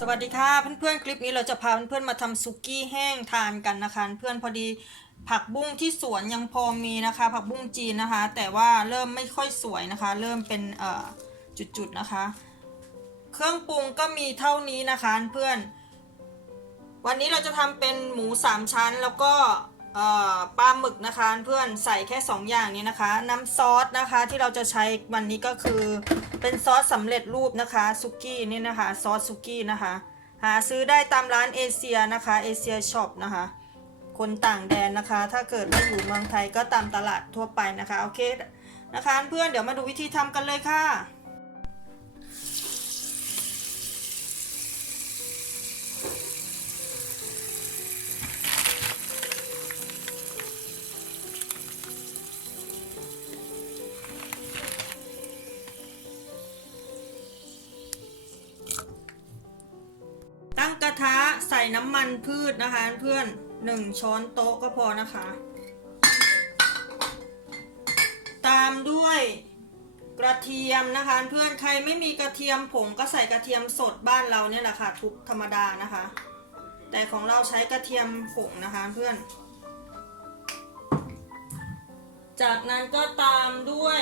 สวัสดีค่ะเพื่อนๆคลิปนี้เราจะพาเพื่อนๆมาทำซุกี้แห้งทานกันนะคะ เพื่อนพอดีผักบุ้งที่สวนยังพอมีนะคะ ผักบุ้งจีนนะคะ แต่ว่าเริ่มไม่ค่อยสวยนะคะ เริ่มเป็นเอ่อจุดๆนะคะ เครื่องปรุงก็มีเท่านี้นะคะเพื่อน วันนี้เราจะทำเป็นหมูสามชั้นแล้วก็ ปลาหมึกนะคะเพื่อนใส่แค่ 2 อย่างนี้นะคะ น้ำซอสนะคะที่เราจะใช้วันนี้ก็คือเป็นซอสสำเร็จรูปนะคะซุกี้นี่นะคะซอสซุกี้นะคะ หาซื้อได้ตามร้านเอเชียนะคะเอเชียช็อปนะคะคนต่างแดนนะคะ ถ้าเกิดว่อยู่เมืองไทยก็ตามตลาดทั่วไปนะคะโอเคนะคะเพื่อนเดี๋ยวมาดูวิธีทำกันเลยค่ะ กระทะใส่น้ำมันพืชนะคะ เพื่อนหนึ่งช้อนโต๊ะก็พอนะคะ ตามด้วยกระเทียมนะคะ เพื่อนใครไม่มีกระเทียมผงก็ใส่กระเทียมสดบ้านเราเนี่ยแหละค่ะทุบธรรมดานะคะ แต่ของเราใช้กระเทียมผงนะคะเพื่อน จากนั้นก็ตามด้วย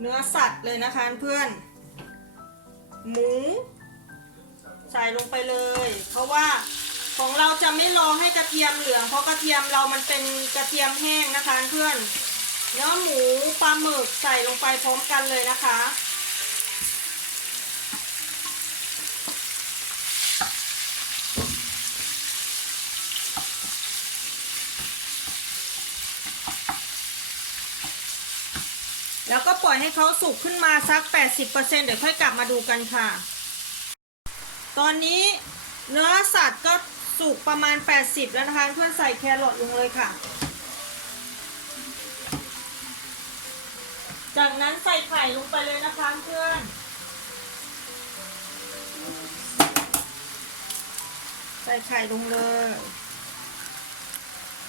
เนื้อสัตว์เลยนะคะเพื่อน หมู ใส่ลงไปเลย เพราะว่าของเราจะไม่รอให้กระเทียมเหลือง เพราะกระเทียมเรามันเป็นกระเทียมแห้งนะคะเพื่อน เนื้อหมูปลาหมึกใส่ลงไปพร้อมกันเลยนะคะแล้วก็ปล่อยให้เขาสุกขึ้นมาสัก 80%เดี๋ยวค่อยกลับมาดูกันค่ะ ตอนนี้เนื้อสัตว์ก็สุกประมาณ 80 แล้วนะคะเพื่อนใส่แครอทลงเลยค่ะ จากนั้นใส่ไข่ลงไปเลยนะคะเพื่อนใส่ไข่ลงเลย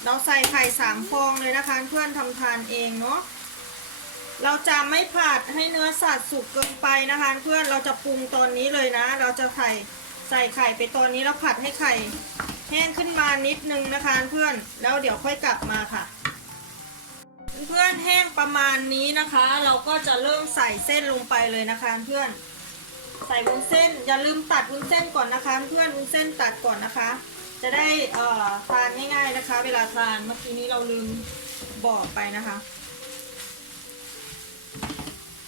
เราใส่ไข่สามฟองเลยนะคะเพื่อนทำทานเองเนาะ เราจะไม่ผัดให้เนื้อสัตว์สุกเกินไปนะคะ เพื่อนเราจะปรุงตอนนี้เลยนะ เราจะไข่ใส่ไข่ไปตอนนี้แล้วผัดให้ไข่แห้งขึ้นมานิดนึงนะคะเพื่อนแล้วเดี๋ยวค่อยกลับมาค่ะ เพื่อนแห้งประมาณนี้นะคะ เราก็จะเริ่มใส่เส้นลงไปเลยนะคะเพื่อน ใส่วุ้นเส้นอย่าลืมตัดวุ้นเส้นก่อนนะคะ เพื่อนวุ้นเส้นตัดก่อนนะคะ จะได้เอ่อทานง่าย ๆนะคะ เวลาทานเมื่อกี้นี้เราลืมบอกไปนะคะ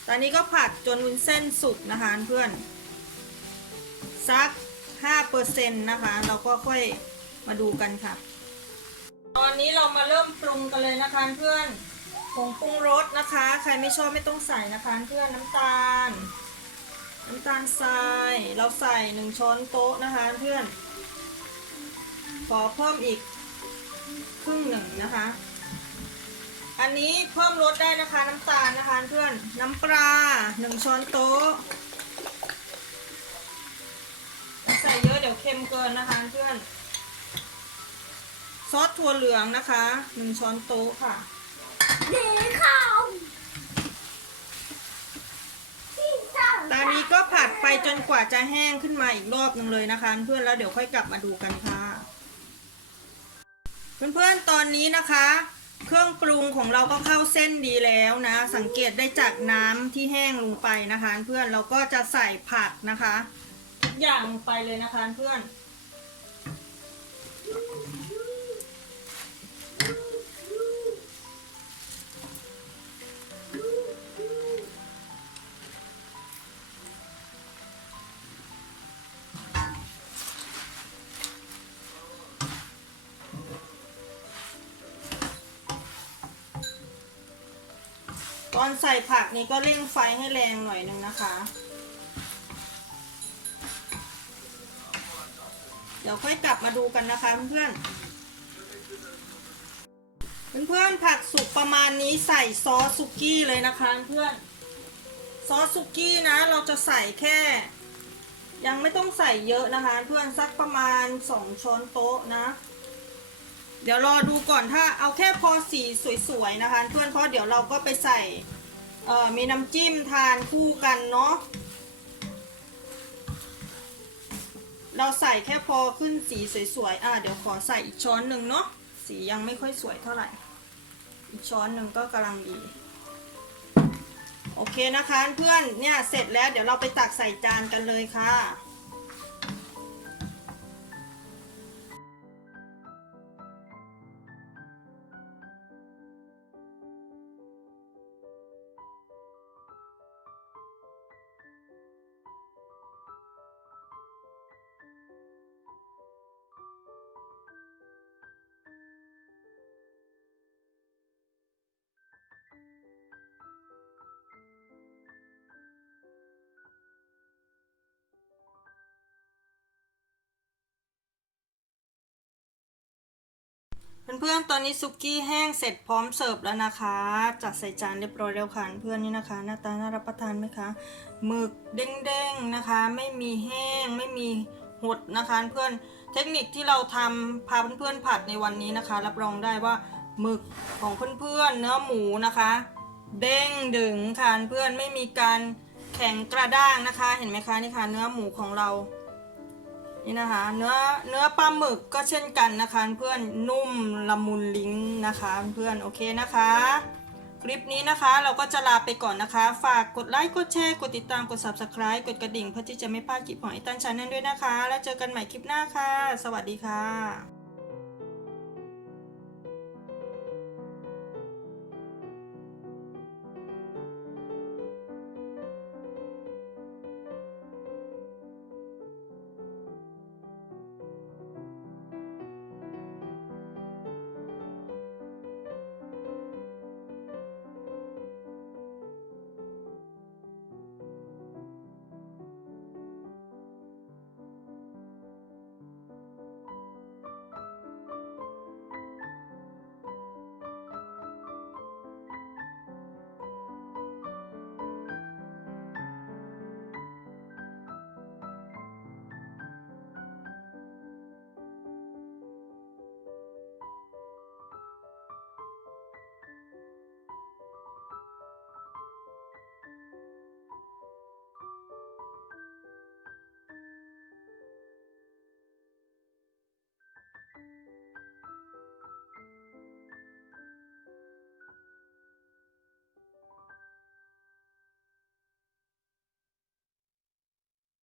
ตอนนี้ก็ผัดจนวุ้นเส้นสุกนะคะเพื่อนสัก5%นะคะ เราก็ค่อยมาดูกันค่ะ ตอนนี้เรามาเริ่มปรุงกันเลยนะคะเพื่อนผงปรุงรสนะคะ ใครไม่ชอบไม่ต้องใส่นะคะเพื่อนน้ำตาล น้ำตาลทรายเราใส่หนึ่งช้อนโต๊ะนะคะเพื่อน ขอเพิ่มอีกครึ่งหนึ่งนะคะ อันนี้เพิ่มรสได้นะคะน้ำตาลนะคะเพื่อนน้ำปลาหนึ่งช้อนโต๊ะใส่เยอะเดี๋ยวเค็มเกินนะคะเพื่อน ซอสถั่วเหลืองนะคะหนึ่งช้อนโต๊ะค่ะหนีข้าวที่สั่งตอนนี้ก็ผัดไปจนกว่าจะแห้งขึ้นมาอีกรอบหนึ่งเลยนะคะ เพื่อนแล้วเดี๋ยวค่อยกลับมาดูกันค่ะ เพื่อนๆตอนนี้นะคะ เครื่องปรุงของเราก็เข้าเส้นดีแล้วนะ สังเกตได้จากน้ำที่แห้งลงไปนะคะเพื่อนเราก็จะใส่ผักนะคะ ทุกอย่างลงไปเลยนะคะเพื่อน อนใส่ผักนี่ก็เร่งไฟให้แรงหน่อยนึงนะคะ เดี๋ยวค่อยกลับมาดูกันนะคะเพื่อนเพื่อนผักสุกประมาณนี้ใส่ซอสสุกี้เลยนะคะเพื่อนซอสสุกี้นะเราจะใส่แค่ ยังไม่ต้องใส่เยอะนะคะ เพื่อนสักประมาณสองช้อนโต๊ะนะ เดี๋ยวรอดูก่อนถ้าเอาแค่พอสีสวยๆนะคะ เพื่อนเพราะเดี๋ยวเราก็ไปใส่ เอ่อมีน้ำจิ้มทานคู่กันเนาะเราใส่แค่พอขึ้นสีสวยๆ อะเดี๋ยวขอใส่อีกช้อนหนึ่งเนาะ สียังไม่ค่อยสวยเท่าไหร่ อีกช้อนหนึ่งก็กำลังดี โอเคนะคะเพื่อนเนี่ยเสร็จแล้วเดี๋ยวเราไปตักใส่จานกันเลยค่ะ เพื่อนๆ ตอนนี้ซุกี้แห้งเสร็จพร้อมเสิร์ฟแล้วนะคะ จัดใส่จานเรียบร้อยแล้วค่ะเพื่อนนี่นะคะ หน้าตาน่ารับประทานไหมคะหมึกเด้งๆนะคะ ไม่มีแห้งไม่มีหดนะคะเพื่อนเทคนิคที่เราทำพาเพื่อนๆผัดในวันนี้นะคะ รับรองได้ว่าหมึกของเพื่อนๆเนื้อหมูนะคะ เด้งดึงค่ะเพื่อนไม่มีการแข็งกระด้างนะคะ เห็นไหมคะนี่ค่ะเนื้อหมูของเรา นี่นะคะ เนื้อเนื้อปลาหมึกก็เช่นกันนะคะเพื่อนนุ่มละมุนลิ้นนะคะเพื่อนโอเคนะคะ คลิปนี้นะคะเราก็จะลาไปก่อนนะคะ ฝากกดไลค์กดแชร์กดติดตามกด subscribe กดกระดิ่งเพื่อที่จะไม่พลาดคลิปของไอตันชาแนลด้วยนะคะ แล้วเจอกันใหม่คลิปหน้าค่ะ สวัสดีค่ะ